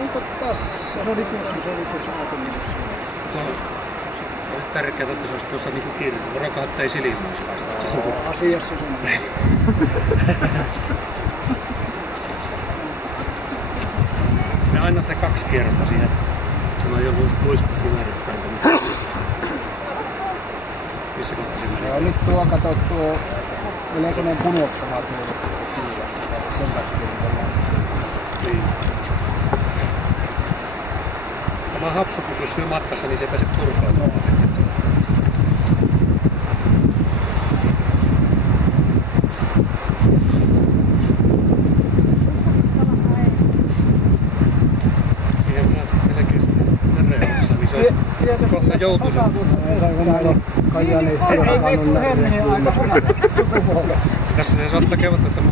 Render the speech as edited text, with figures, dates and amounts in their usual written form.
Onko tässä? Se oli tuossa aatomissa. Olisi tärkeää, että se olisi tuossa niinku kiinni. Varokaa, ettei silmäisi. Asiassa se on. Ja aina se 2 kierrosta siihen. Se on joku luiskuttu määrittäin. Missä kohtaa se menee? Nyt kato tuo yleinen punoksama tuossa. Sen takia niin. Tämä hapsu, kun pysyy matkassa, niin se ei pääse turvaan. Kohta joutuisi. Tässä se saattaa kevottaa, että mä